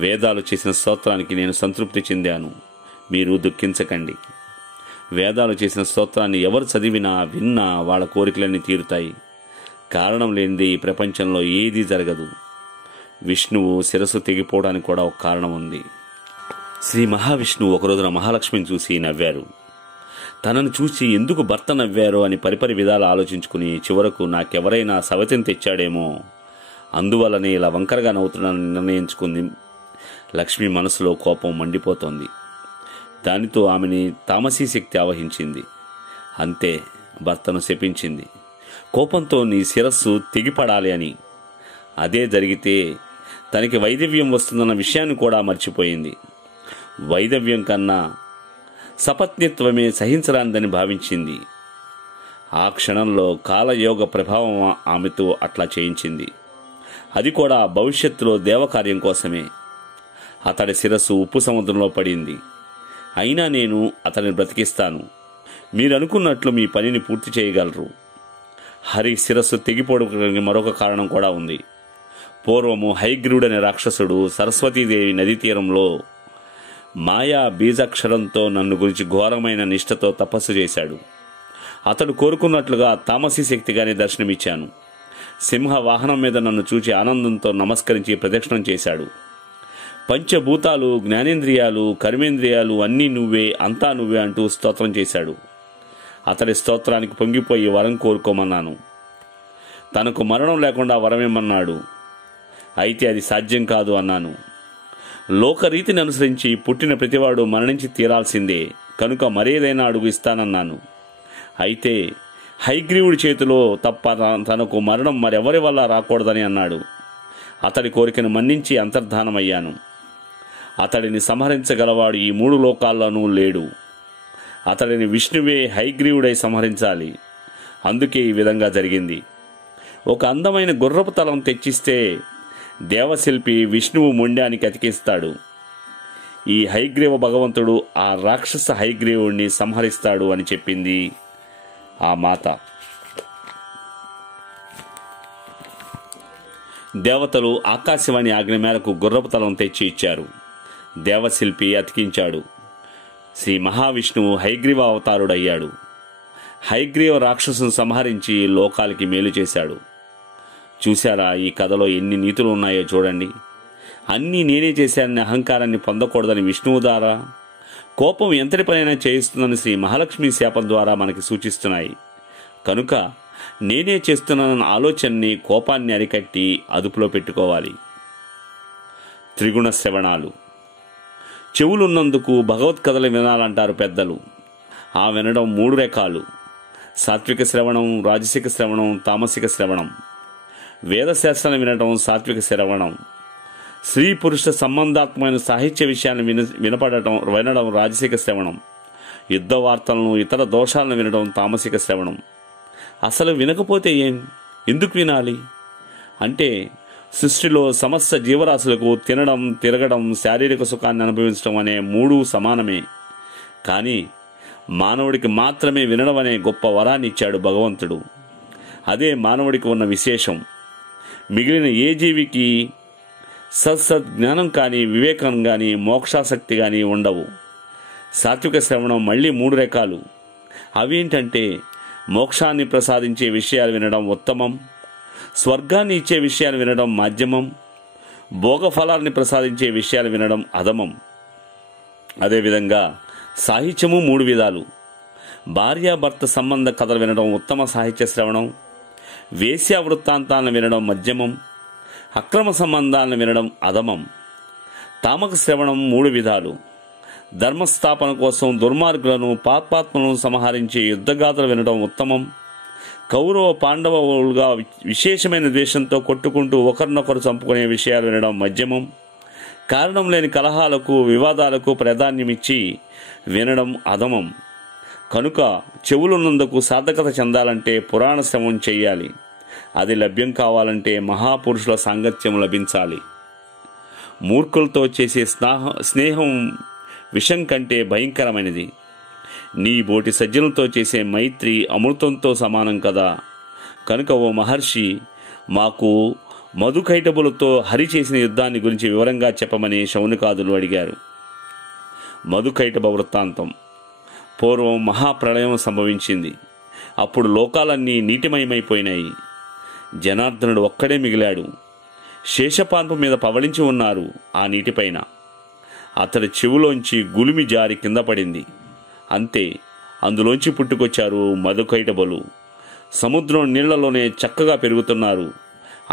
వేదాలు చేసిన స్తోత్రానికి నేను సంతృప్తి చెందాను. మీరు దుఃఖించకండి. వేదాలు చేసిన స్తోత్రాన్ని ఎవరు చదివినా విన్నా వాళ్ళ కోరికలన్నీ తీరుతాయి. కారణం లేనిది ఈ ప్రపంచంలో ఏదీ జరగదు. విష్ణువు శిరస్సు తెగిపోవడానికి కూడా ఒక కారణం ఉంది. శ్రీ మహావిష్ణువు ఒకరోజున మహాలక్ష్మిని చూసి నవ్వారు. తనను చూసి ఎందుకు భర్త నవ్వారో అని పరిపరి విధాలు ఆలోచించుకుని చివరకు నాకెవరైనా సవతిని తెచ్చాడేమో, అందువల్లనే ఇలా వంకరగా నవ్వుతున్నానని నిర్ణయించుకుంది. లక్ష్మి మనసులో కోపం మండిపోతోంది. దానితో ఆమెని తామసీ శక్తి ఆవహించింది. అంతే, భర్తను శపించింది. కోపంతో నీ శిరస్సు తెగిపడాలి అని. అదే జరిగితే తనకి వైదవ్యం వస్తుందన్న విషయాన్ని కూడా మర్చిపోయింది. వైదవ్యం కన్నా సపత్నిత్వమే సహించరాందని భావించింది. ఆ క్షణంలో కాలయోగ ప్రభావం ఆమెతో అట్లా చేయించింది. అది కూడా భవిష్యత్తులో దేవకార్యం కోసమే. అతడి శిరస్సు ఉప్పు సముద్రంలో పడింది. అయినా నేను అతనిని బ్రతికిస్తాను. మీరనుకున్నట్లు మీ పనిని పూర్తి చేయగలరు. హరి శిరస్సు తెగిపోవడానికి మరొక కారణం కూడా ఉంది. పూర్వము హైగ్రీవుడనే రాక్షసుడు సరస్వతీదేవి నదీ తీరంలో మాయా బీజాక్షరంతో నన్ను గురించి ఘోరమైన నిష్ఠతో తపస్సు చేశాడు. అతడు కోరుకున్నట్లుగా తామసీ శక్తిగానే దర్శనమిచ్చాను. సింహ వాహనం మీద నన్ను చూచి ఆనందంతో నమస్కరించి ప్రదక్షిణం చేశాడు. పంచభూతాలు, జ్ఞానేంద్రియాలు, కర్మేంద్రియాలు అన్నీ నువ్వే, అంతా నువ్వే అంటూ స్తోత్రం చేశాడు. అతడి స్తోత్రానికి పొంగిపోయి వరం కోరుకోమన్నాను. తనకు మరణం లేకుండా వరమేమన్నాడు. అయితే అది సాధ్యం కాదు అన్నాను. లోకరీతిని అనుసరించి పుట్టిన ప్రతివాడు మరణించి తీరాల్సిందే, కనుక మరేదైనా అడుగు ఇస్తానన్నాను. అయితే హైగ్రీవుడి చేతిలో తప్ప తనకు మరణం మరెవరి వల్ల రాకూడదని అన్నాడు. అతడి కోరికను మన్నించి అంతర్ధానమయ్యాను. అతడిని సంహరించగలవాడు ఈ 3 లోకాల్లోనూ లేడు. అతడిని విష్ణువే హైగ్రీవుడై సంహరించాలి. అందుకే ఈ విధంగా జరిగింది. ఒక అందమైన గుర్రపు తలం తెచ్చిస్తే దేవశిల్పి విష్ణువు మొండానికి అతికిస్తాడు. ఈ హైగ్రీవ భగవంతుడు ఆ రాక్షస హైగ్రీవుడిని సంహరిస్తాడు అని చెప్పింది ఆ మాత. దేవతలు ఆకాశవాణి ఆజ్ఞ మేరకు గుర్రపు తలం తెచ్చి ఇచ్చారు. దేవశిల్పి అతికించాడు. శ్రీ మహావిష్ణువు హైగ్రీవ అవతారుడయ్యాడు. హైగ్రీవ రాక్షసును సంహరించి లోకాలకి మేలు చేశాడు. చూశారా, ఈ కథలో ఎన్ని నీతులు ఉన్నాయో చూడండి. అన్నీ నేనే చేశానని అహంకారాన్ని పొందకూడదని విష్ణువు ద్వారా, కోపం ఎంతటి పనైనా చేయిస్తుందని శ్రీ మహాలక్ష్మి శాపం ద్వారా మనకి సూచిస్తున్నాయి. కనుక నేనే చేస్తున్నానన్న ఆలోచనని, కోపాన్ని అరికట్టి అదుపులో పెట్టుకోవాలి. త్రిగుణ శ్రవణాలు. చెవులున్నందుకు భగవత్కథలు వినాలంటారు పెద్దలు. ఆ వినడం 3 రకాలు: సాత్విక శ్రవణం, రాజసిక శ్రవణం, తామసిక శ్రవణం. వేదశాస్త్రాన్ని వినడం సాత్విక శ్రవణం. స్త్రీ పురుష సంబంధాత్మకమైన సాహిత్య విషయాన్ని వినడం రాజసిక శ్రవణం. యుద్ధ వార్తలను, ఇతర దోషాలను వినడం తామసిక శ్రవణం. అసలు వినకపోతే ఎందుకు వినాలి అంటే, సృష్టిలో సమస్త జీవరాశులకు తినడం, తిరగడం, శారీరక సుఖాన్ని అనుభవించడం అనే మూడు సమానమే. కానీ మానవుడికి మాత్రమే వినడం అనే గొప్ప వరాన్ని ఇచ్చాడు భగవంతుడు. అదే మానవుడికి ఉన్న విశేషం. మిగిలిన ఏ జీవికి జ్ఞానం కానీ, వివేకం కానీ, మోక్షాసక్తి కానీ ఉండవు. సాత్విక శ్రవణం మళ్ళీ 3 రకాలు. అవేంటంటే, మోక్షాన్ని ప్రసాదించే విషయాలు వినడం ఉత్తమం, స్వర్గాన్ని ఇచ్చే విషయాలు వినడం మాధ్యమం, భోగఫలాన్ని ప్రసాదించే విషయాలు వినడం అధమం. అదేవిధంగా సాహిత్యము 3 విధాలు. భార్యాభర్త సంబంధ కథలు వినడం ఉత్తమ సాహిత్య శ్రవణం, వేశ్యా వృత్తాంతాలను వినడం మధ్యమం, అక్రమ సంబంధాలను వినడం అధమం. తామక శ్రవణం 3 విధాలు. ధర్మస్థాపన కోసం దుర్మార్గులను, పాపాత్మలను సంహరించే యుద్ధగాథలు వినడం ఉత్తమం, కౌరవ పాండవులుగా విశేషమైన ద్వేషంతో కొట్టుకుంటూ ఒకరినొకరు చంపుకునే విషయాలు వినడం మధ్యమం, కారణం లేని కలహాలకు, వివాదాలకు ప్రాధాన్యమిచ్చి వినడం అధమం. కనుక చెవులున్నందుకు సార్థకత చెందాలంటే పురాణ శ్రవణం చెయ్యాలి. అది లభ్యం కావాలంటే మహాపురుషుల సాంగత్యం లభించాలి. మూర్ఖులతో చేసే స్నేహం విషం కంటే భయంకరమైనది. నీ బోటి సజ్జనులతో చేసే మైత్రి అమృతంతో సమానం కదా. కనుక ఓ మహర్షి, మాకు మధుకైటబులతో హరి చేసిన యుద్ధాన్ని గురించి వివరంగా చెప్పమని శౌనకాదులు అడిగారు. మధుకైటబ వృత్తాంతం. పూర్వం మహాప్రళయం సంభవించింది. అప్పుడు లోకాలన్నీ నీటిమయమైపోయినాయి. జనార్దనుడు ఒక్కడే మిగిలాడు. శేషపాన్పు మీద పవళించి ఉన్నారు ఆ నీటిపైన. అతడి చెవులోంచి గులిమి జారి కింద పడింది. అంతే, అందులోంచి పుట్టుకొచ్చారు మధుకైటబులు. సముద్రం నీళ్లలోనే చక్కగా పెరుగుతున్నారు.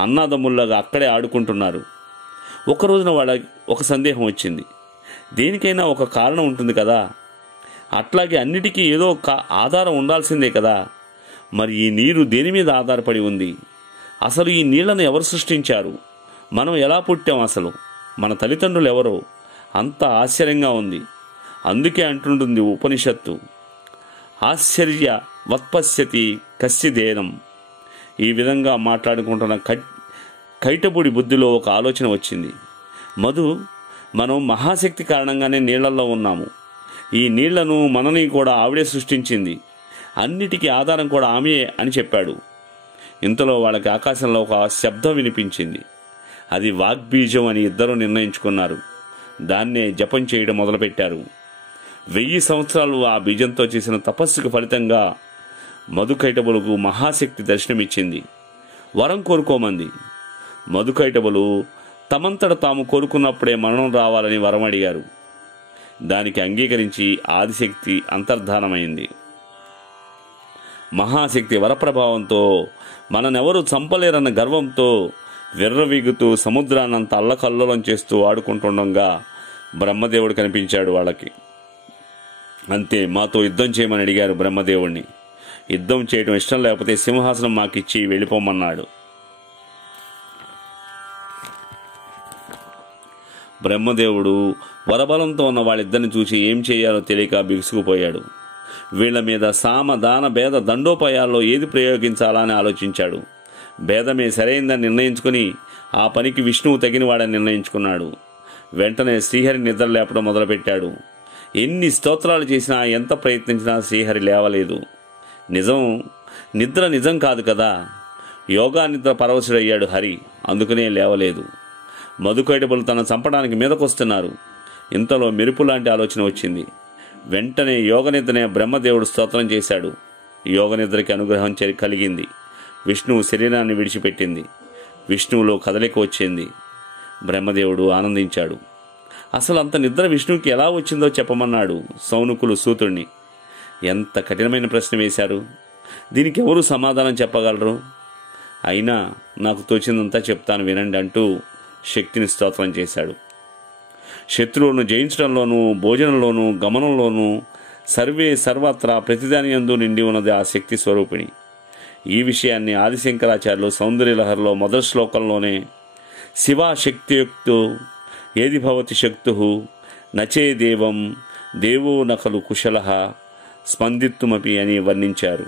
అన్నాదమ్ముల్లాగా అక్కడే ఆడుకుంటున్నారు. ఒకరోజున వాళ్ళకి ఒక సందేహం వచ్చింది. దేనికైనా ఒక కారణం ఉంటుంది కదా, అట్లాగే అన్నిటికీ ఏదో ఒక ఆధారం ఉండాల్సిందే కదా. మరి ఈ నీరు దేని మీద ఆధారపడి ఉంది? అసలు ఈ నీళ్లను ఎవరు సృష్టించారు? మనం ఎలా పుట్టాం? అసలు మన తల్లిదండ్రులు ఎవరో? అంత ఆశ్చర్యంగా ఉంది. అందుకే అంటుంటుంది ఉపనిషత్తు, ఆశ్చర్య వత్పశ్యతి కశ్చిదేనం. ఈ విధంగా మాట్లాడుకుంటున్న కైటబుడి బుద్ధిలో ఒక ఆలోచన వచ్చింది. మనం మహాశక్తి కారణంగానే నీళ్లలో ఉన్నాము. ఈ నీళ్లను, మనని కూడా ఆవిడే సృష్టించింది. అన్నిటికీ ఆధారం కూడా ఆమె అని చెప్పాడు. ఇంతలో వాళ్ళకి ఆకాశంలో ఒక శబ్దం వినిపించింది. అది వాగ్బీజం అని ఇద్దరు నిర్ణయించుకున్నారు. దాన్నే జపం చేయడం మొదలుపెట్టారు. 1000 సంవత్సరాలు ఆ బీజంతో చేసిన తపస్సుకు ఫలితంగా మధుకైటబులకు మహాశక్తి దర్శనమిచ్చింది. వరం కోరుకోమంది. మధుకైటబులు తమంతట తాము కోరుకున్నప్పుడే మరణం రావాలని వరం అడిగారు. దానికి అంగీకరించి ఆదిశక్తి అంతర్ధానమైంది. మహాశక్తి వరప్రభావంతో మననెవరూ చంపలేరన్న గర్వంతో విర్రవీగుతూ సముద్రాన్నంత అల్లకల్లోలం చేస్తూ ఆడుకుంటుండగా బ్రహ్మదేవుడు కనిపించాడు వాళ్ళకి. అంతే, మాతో యుద్ధం చేయమని అడిగారు బ్రహ్మదేవుణ్ణి. యుద్ధం చేయడం ఇష్టం లేకపోతే సింహాసనం మాకిచ్చి వెళ్ళిపోమన్నాడు. బ్రహ్మదేవుడు వరబలంతో ఉన్న వాళ్ళిద్దరిని చూసి ఏం చేయాలో తెలియక బిగుసుకుపోయాడు. వీళ్ల మీద సామ, దాన, భేద దండోపాయాల్లో ఏది ప్రయోగించాలా అని ఆలోచించాడు. భేదమే సరైందని నిర్ణయించుకుని ఆ పనికి విష్ణువు తగినవాడని నిర్ణయించుకున్నాడు. వెంటనే శ్రీహరి నిద్ర లేపడం మొదలుపెట్టాడు. ఎన్ని స్తోత్రాలు చేసినా, ఎంత ప్రయత్నించినా శ్రీహరి లేవలేదు. నిద్ర నిజం కాదు కదా. యోగా నిద్ర పరవశుడయ్యాడు హరి, అందుకనే లేవలేదు. మధుకైటబులు తన చంపడానికి మీదకొస్తున్నారు. ఇంతలో మెరుపు లాంటి ఆలోచన వచ్చింది. వెంటనే యోగనిద్రనే బ్రహ్మదేవుడు స్తోత్రం చేశాడు. యోగనిద్రకి అనుగ్రహం కలిగింది. విష్ణువు శరీరాన్ని విడిచిపెట్టింది. విష్ణువులో కదలిక వచ్చింది. బ్రహ్మదేవుడు ఆనందించాడు. అసలు అంత నిద్ర విష్ణువుకి ఎలా వచ్చిందో చెప్పమన్నాడు సౌనకులు సూతుడిని. ఎంత కఠినమైన ప్రశ్న వేశారు! దీనికి ఎవరు సమాధానం చెప్పగలరు? అయినా నాకు తోచిందంతా చెప్తాను వినండి అంటూ శక్తిని స్తోత్రం చేశాడు. శత్రువులను జయించడంలోనూ, భోజనంలోనూ, గమనంలోనూ సర్వత్రా ప్రతిదానియందు నిండి ఉన్నది ఆ శక్తి స్వరూపిణి. ఈ విషయాన్ని ఆదిశంకరాచార్యులు సౌందర్యలహరిలో మొదటి శ్లోకంలోనే శివాశక్తియుక్తో ఏది భవతి శక్తు నచే దేవం దేవో నకలు కుశలః స్పందిత్తుమపి అని వర్ణించారు.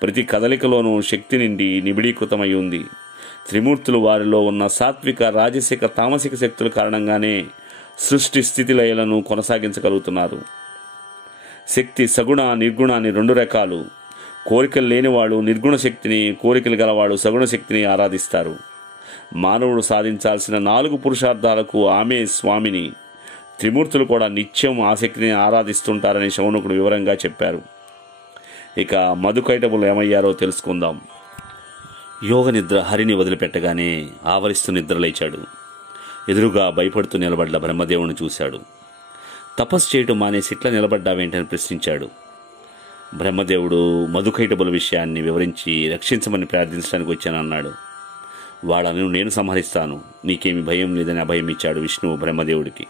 ప్రతి కదలికలోనూ శక్తి నిండి నిబిడీకృతమై ఉంది. త్రిమూర్తులు వారిలో ఉన్న సాత్విక, రాజసిక, తామసిక శక్తుల కారణంగానే సృష్టి స్థితి లయలను కొనసాగించగలుగుతున్నారు. శక్తి సగుణ, నిర్గుణ అని రెండు రకాలు. కోరికలు లేనివాడు నిర్గుణ శక్తిని, కోరికలు గలవాడు సగుణ శక్తిని ఆరాధిస్తారు. మానవుడు సాధించాల్సిన 4 పురుషార్థాలకు ఆమె స్వామిని. త్రిమూర్తులు కూడా నిత్యం ఆ శక్తిని ఆరాధిస్తుంటారని శౌనకుడు వివరంగా చెప్పారు. ఇక మధుకైటబులు ఏమయ్యారో తెలుసుకుందాం. యోగ నిద్ర హరిని వదిలిపెట్టగానే ఆవరిస్తూ నిద్ర లేచాడు. ఎదురుగా భయపడుతూ నిలబడ్డ బ్రహ్మదేవుని చూశాడు. తపస్సు చేయటం మానేసి ఇట్లా నిలబడ్డావేంటని ప్రశ్నించాడు. బ్రహ్మదేవుడు మధుకైటబుల విషయాన్ని వివరించి రక్షించమని ప్రార్థించడానికి వచ్చానన్నాడు. వాళ్ళను నేను సంహరిస్తాను, నీకేమి భయం లేదని అభయం ఇచ్చాడు విష్ణువు బ్రహ్మదేవుడికి.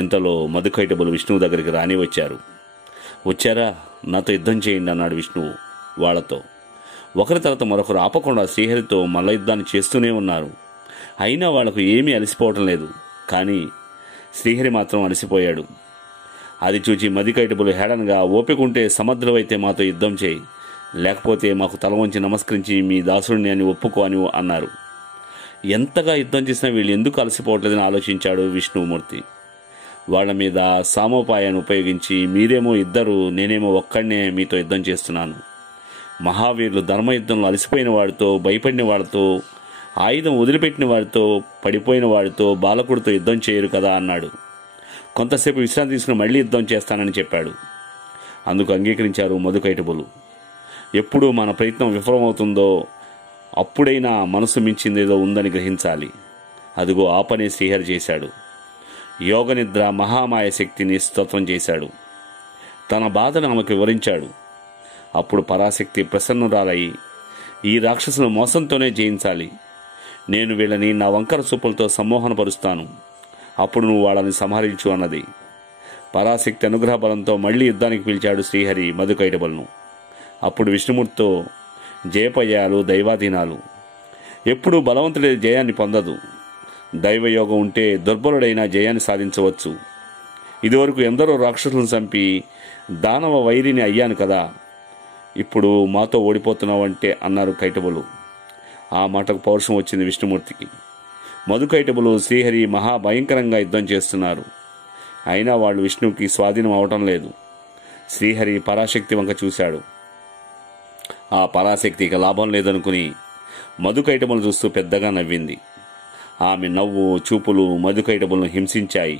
ఇంతలో మధుకైటబులు విష్ణువు దగ్గరికి రాని వచ్చారు. వచ్చారా, నాతో యుద్ధం చేయండి అన్నాడు విష్ణువు వాళ్లతో. ఒకరి తర్వాత మరొకరు ఆపకుండా శ్రీహరితో మల్ల యుద్ధాన్ని చేస్తూనే ఉన్నారు. అయినా వాళ్లకు ఏమీ అలసిపోవటం లేదు. కానీ శ్రీహరి మాత్రం అలసిపోయాడు. అది చూచి మధుకైటబులు హేళనగా, ఓపికంటే సమర్థులవైతే మాతో యుద్ధం చేయి, లేకపోతే మాకు తల వంచి నమస్కరించి మీ దాసుడిని అని ఒప్పుకో అని అన్నారు. ఎంతగా యుద్ధం చేసినా వీళ్ళు ఎందుకు అలసిపోవట్లేదని ఆలోచించాడు విష్ణుమూర్తి. వాళ్ల మీద సామోపాయాన్ని ఉపయోగించి, మీరేమో ఇద్దరు, నేనేమో ఒక్కడనే మీతో యుద్ధం చేస్తున్నాను. మహావీరులు ధర్మయుద్ధంలో అలసిపోయిన వాడితో, భయపడిన వాడితో, ఆయుధం వదిలిపెట్టిన వాడితో, పడిపోయిన వాడితో, బాలకుడితో యుద్ధం చేయరు కదా అన్నాడు. కొంతసేపు విశ్రాంతి తీసుకుని మళ్లీ యుద్ధం చేస్తానని చెప్పాడు. అందుకు అంగీకరించారు మధుకైటబులు. ఎప్పుడు మన ప్రయత్నం విఫలమవుతుందో అప్పుడైనా మనసు మించిందేదో ఉందని గ్రహించాలి. అదిగో ఆ పని శ్రీహరి చేశాడు. యోగ నిద్ర మహామాయ శక్తిని స్తోత్రం చేశాడు. తన బాధను ఆమెకు వివరించాడు. అప్పుడు పరాశక్తి ప్రసన్నురాలై, ఈ రాక్షసులను మోసంతోనే జయించాలి. నేను వీళ్ళని నా వంకర చూపులతో సమ్మోహనపరుస్తాను. అప్పుడు నువ్వు వాళ్ళని సంహరించు అన్నది. పరాశక్తి అనుగ్రహ బలంతో మళ్లీ యుద్ధానికి పిలిచాడు శ్రీహరి మధుకైటబులను. అప్పుడు విష్ణుమూర్తితో, జయపజయాలు దైవాధీనాలు. ఎప్పుడూ బలవంతుడి జయాన్ని పొందదు. దైవయోగం ఉంటే దుర్బలుడైన జయాన్ని సాధించవచ్చు. ఇదివరకు ఎందరో రాక్షసులను చంపి దానవ వైరిని అయ్యాను కదా, ఇప్పుడు మాతో ఓడిపోతున్నావంటే అన్నారు కైటబులు. ఆ మాటకు పౌరుషం వచ్చింది విష్ణుమూర్తికి. మధుకైటబులు శ్రీహరి మహాభయంకరంగా యుద్ధం చేస్తున్నారు. అయినా వాళ్ళు విష్ణువుకి స్వాధీనం అవటం లేదు. శ్రీహరి పరాశక్తి వంక చూశాడు. ఆ పరాశక్తికి లాభం లేదనుకుని మధుకైటబులు చూస్తూ పెద్దగా నవ్వింది. ఆమె నవ్వు, చూపులు మధుకైటబులను హింసించాయి.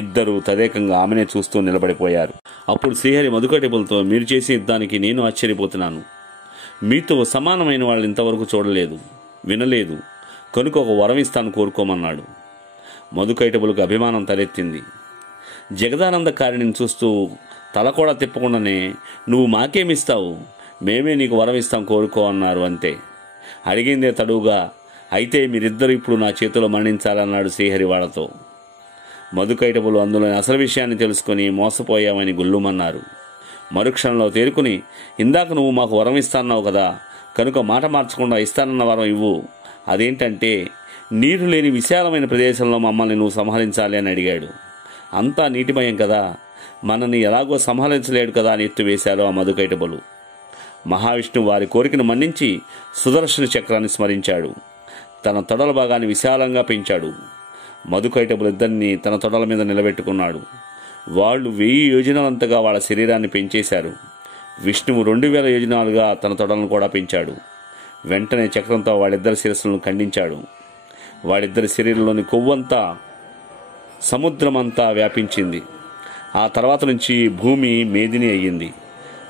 ఇద్దరూ తదేకంగా ఆమెనే చూస్తూ నిలబడిపోయారు. అప్పుడు శ్రీహరి మధుకైటబులతో, మీరు చేసే యుద్ధానికి నేను ఆశ్చర్యపోతున్నాను. మీతో సమానమైన వాళ్ళు ఇంతవరకు చూడలేదు, వినలేదు. కనుక ఒక వరం ఇస్తాను, కోరుకోమన్నాడు. మధుకైటబులకు అభిమానం తలెత్తింది. జగదానందకారిణిని చూస్తూ తల కూడా తిప్పకుండానే, నువ్వు మాకేమిస్తావు, మేమే నీకు వరం ఇస్తాం, కోరుకో అన్నారు. అంతే. అడిగిందే తడువుగా, అయితే మీరిద్దరూ ఇప్పుడు నా చేతిలో మరణించాలన్నాడు శ్రీహరి వాళ్లతో. మధుకైటబులు అందులోని అసలు విషయాన్ని తెలుసుకుని మోసపోయామని గుల్లుమన్నారు. మరుక్షణంలో తేరుకుని, ఇందాక నువ్వు మాకు వరం ఇస్తాన్నావు కదా, కనుక మాట మార్చకుండా ఇస్తానన్న వరం ఇవ్వు. అదేంటంటే, నీరు లేని విశాలమైన ప్రదేశంలో మమ్మల్ని నువ్వు సంహరించాలి అని అడిగాడు. అంతా నీటిమయం కదా, మనల్ని ఎలాగో సంహరించలేడు కదా అని ఎత్తువేశారు ఆ మధుకైటబులు. మహావిష్ణువు వారి కోరికను మన్నించి సుదర్శన చక్రాన్ని స్మరించాడు. తన తొడల భాగాన్ని విశాలంగా పెంచాడు. మధుకైటబులిద్దరినీ తన తొడల మీద నిలబెట్టుకున్నాడు. వాళ్ళు 1000 యోజనాలంతగా వాళ్ళ శరీరాన్ని పెంచేశారు. విష్ణువు 2000 యోజనాలుగా తన తొడలను కూడా పెంచాడు. వెంటనే చక్రంతో వాళ్ళిద్దరి శిరస్సులను ఖండించాడు. వాళ్ళిద్దరి శరీరంలోని కొవ్వంతా సముద్రమంతా వ్యాపించింది. ఆ తర్వాత నుంచి భూమి మేదిని అయ్యింది.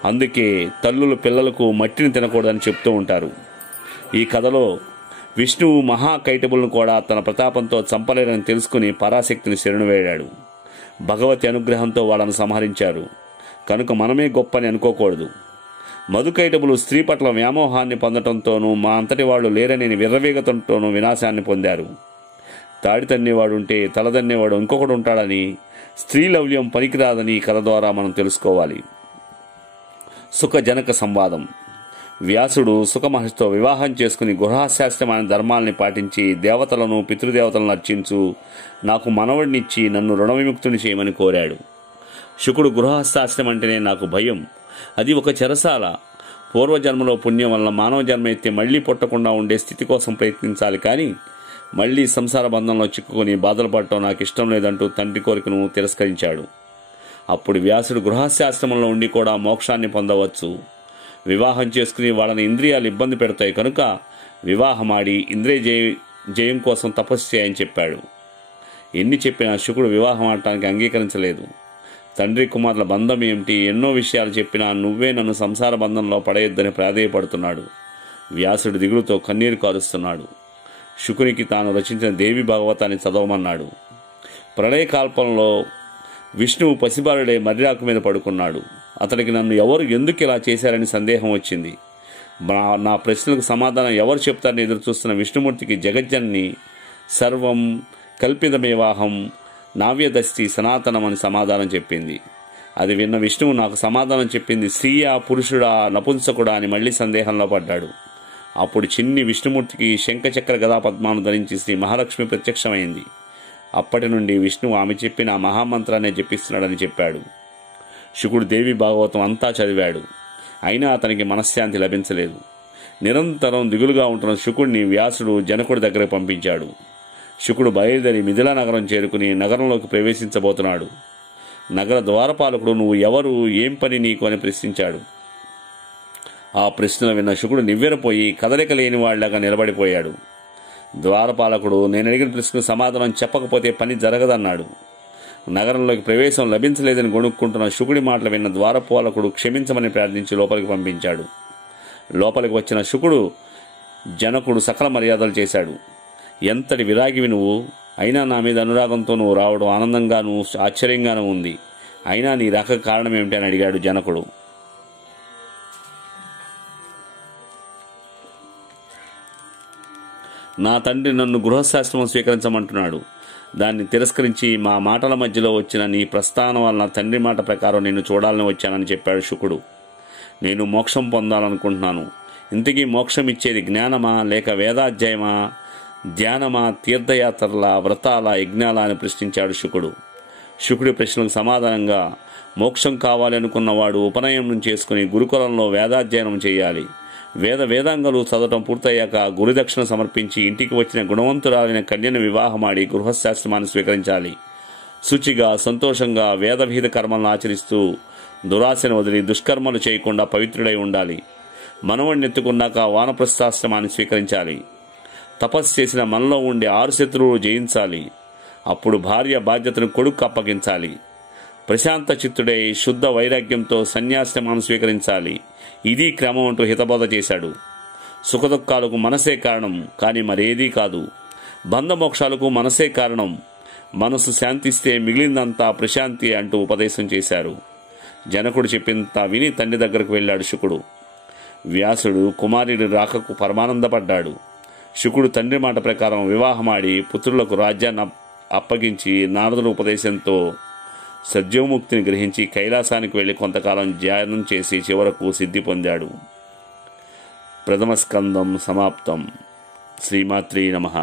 అందుకే తల్లులు పిల్లలకు మట్టిని తినకూడదని చెప్తూ ఉంటారు. ఈ కథలో విష్ణువు మహాకైటబులను కూడా తన ప్రతాపంతో చంపలేరని తెలుసుకుని పరాశక్తిని శరణు వేడాడు. భగవతి అనుగ్రహంతో వాళ్ళను సంహరించారు. కనుక మనమే గొప్పని అనుకోకూడదు. మధుకైటబులు స్త్రీ పట్ల వ్యామోహాన్ని పొందటంతోనూ మా అంతటి వాళ్ళు లేరని విర్రవీగతంతోనూ వినాశాన్ని పొందారు. తాడి తన్నేవాడుంటే తలదన్నేవాడు ఇంకొకడు ఉంటాడని, స్త్రీ లవ్యం పనికిరాదని ఈ కథ ద్వారా మనం తెలుసుకోవాలి. సుఖజనక సంవాదం. వ్యాసుడు సుఖమహర్షితో వివాహం చేసుకుని గృహశాస్త్రం అనే ధర్మాల్ని పాటించి దేవతలను పితృదేవతలను అర్చించు, నాకు మనవడినిచ్చి నన్ను రుణవిముక్తుని చేయమని కోరాడు. శుకుడు గృహశాస్త్రం అంటేనే నాకు భయం, అది ఒక చెరసాల. పూర్వజన్మలో పుణ్యం వలన మానవ జన్మ ఎత్తి మళ్లీ పుట్టకుండా ఉండే స్థితి కోసం ప్రయత్నించాలి, కానీ మళ్లీ సంసార బంధంలో చిక్కుకుని బాధలు పడటం నాకు ఇష్టం లేదంటూ తండ్రి కోరికను తిరస్కరించాడు. అప్పుడు వ్యాసుడు గృహశాస్త్రంలో ఉండి కూడా మోక్షాన్ని పొందవచ్చు, వివాహం చేసుకుని వాళ్ళని ఇంద్రియాలు ఇబ్బంది పెడతాయి కనుక వివాహమాడి ఇంద్రియ జయం కోసం తపస్సు చేయని చెప్పాడు. ఎన్ని చెప్పినా శుకుడు వివాహం ఆడటానికి అంగీకరించలేదు. తండ్రి కుమారుల బంధం ఏమిటి, ఎన్నో విషయాలు చెప్పినా నువ్వే నన్ను సంసార బంధంలో పడేయొద్దని ప్రాధేయపడుతున్నాడు. వ్యాసుడు దిగులుతో కన్నీరు కారుస్తున్నాడు. శుకునికి తాను రచించిన దేవి భాగవతాన్ని చదవమన్నాడు. ప్రళయకాల్పంలో విష్ణువు పసిబాలుడే మర్యాకు మీద పడుకున్నాడు. అతడికి నన్ను ఎవరు ఎందుకు ఇలా చేశారని సందేహం వచ్చింది. నా ప్రశ్నలకు సమాధానం ఎవరు చెప్తారని ఎదురుచూస్తున్న విష్ణుమూర్తికి జగజ్జన్ని సర్వం కల్పితమేవాహం నావ్యదస్తి సనాతనం అని సమాధానం చెప్పింది. అది విన్న విష్ణువు నాకు సమాధానం చెప్పింది స్త్రీయా పురుషుడా నపుంసకుడా అని మళ్లీ సందేహంలో పడ్డాడు. అప్పుడు చిన్ని విష్ణుమూర్తికి శంఖచక్ర గదా పద్మాను ధరించి శ్రీ మహాలక్ష్మి ప్రత్యక్షమైంది. అప్పటి నుండి విష్ణువు ఆమె చెప్పిన ఆ మహామంత్రాన్ని జపిస్తున్నాడని చెప్పాడు. శుకుడు దేవి భాగవతం అంతా చదివాడు. అయినా అతనికి మనశ్శాంతి లభించలేదు. నిరంతరం దిగులుగా ఉంటున్న శుకుడిని వ్యాసుడు జనకుడి దగ్గరకు పంపించాడు. శుకుడు బయలుదేరి మిథిలా నగరం చేరుకుని నగరంలోకి ప్రవేశించబోతున్నాడు. నగర ద్వారపాలకుడు నువ్వు ఎవరు, ఏం పని నీకు అని ప్రశ్నించాడు. ఆ ప్రశ్నలు విన్న శుకుడు నివ్వెరపోయి కదలిక లేని వాళ్లాగా నిలబడిపోయాడు. ద్వారపాలకుడు నేను అడిగిన ప్రశ్నకు సమాధానం చెప్పకపోతే పని జరగదన్నాడు. నగరంలోకి ప్రవేశం లభించలేదని గొణుక్కుంటున్న శుకుడి మాటలు విన్న ద్వారపాలకుడు క్షమించమని ప్రార్థించి లోపలికి పంపించాడు. లోపలికి వచ్చిన శుకుడు జనకుడు సకల మర్యాదలు చేశాడు. ఎంతటి విరాగివి నువ్వు, అయినా నా మీద అనురాగంతో నువ్వు రావడం ఆనందంగానూ ఆశ్చర్యంగానూ ఉంది. అయినా నీ రాక కారణం ఏమిటి అని అడిగాడు జనకుడు. నా తండ్రి నన్ను గృహశాస్త్రం స్వీకరించమంటున్నాడు. దాన్ని తిరస్కరించి మా మాటల మధ్యలో వచ్చిన నీ ప్రస్థానం వలన తండ్రి మాట ప్రకారం నిన్ను చూడాలని వచ్చానని చెప్పాడు శుకుడు. నేను మోక్షం పొందాలనుకుంటున్నాను. ఇంతకీ మోక్షం ఇచ్చేది జ్ఞానమా లేక వేదాధ్యాయమా, ధ్యానమా, తీర్థయాత్రల, వ్రతాల, యజ్ఞాల అని ప్రశ్నించాడు శుకుడు. శుకుడి ప్రశ్నలకు సమాధానంగా మోక్షం కావాలి అనుకున్నవాడు ఉపనయనం చేసుకుని గురుకులంలో వేదాధ్యయనం చేయాలి. వేదాంగాలు చదవటం పూర్తయ్యాక గురుదక్షిణ సమర్పించి ఇంటికి వచ్చిన గుణవంతురాలైన కన్యను వివాహమాడి గృహశాస్త్రమాన్ని స్వీకరించాలి. శుచిగా సంతోషంగా వేదవిహిత కర్మలను ఆచరిస్తూ దురాశను వదిలి దుష్కర్మలు చేయకుండా పవిత్రుడై ఉండాలి. మనవణ్ణి ఎత్తుకున్నాక వానప్రస్థాశ్రమాన్ని స్వీకరించాలి. తపస్సు చేసిన మనలో ఉండే 6 శత్రువులు జయించాలి. అప్పుడు భార్య బాధ్యతను కొడుకు అప్పగించాలి. ప్రశాంత చిత్తుడై శుద్ధ వైరాగ్యంతో సన్యాశ్రమాన్ని స్వీకరించాలి. ఇది క్రమం అంటూ హితబోధ చేశాడు. సుఖదుఖాలకు మనసే కారణం, కానీ మరేదీ కాదు. బంధమోక్షాలకు మనసే కారణం. మనసు శాంతిస్తే మిగిలిందంతా ప్రశాంతి అంటూ ఉపదేశం చేశారు. జనకుడు చెప్పింత విని తండ్రి దగ్గరకు వెళ్ళాడు శుకుడు. వ్యాసుడు కుమారుడి రాకకు పరమానందపడ్డాడు. శుకుడు తండ్రి మాట ప్రకారం వివాహమాడి పుత్రులకు రాజ్యాన్ని అప్పగించి నారదుల ఉపదేశంతో సద్యోముక్తిని గ్రహించి కైలాసానికి వెళ్లి కొంతకాలం ధ్యానం చేసి చివరకు సిద్ధి పొందాడు. ప్రథమ స్కందం సమాప్తం. శ్రీమాత్రీ నమః.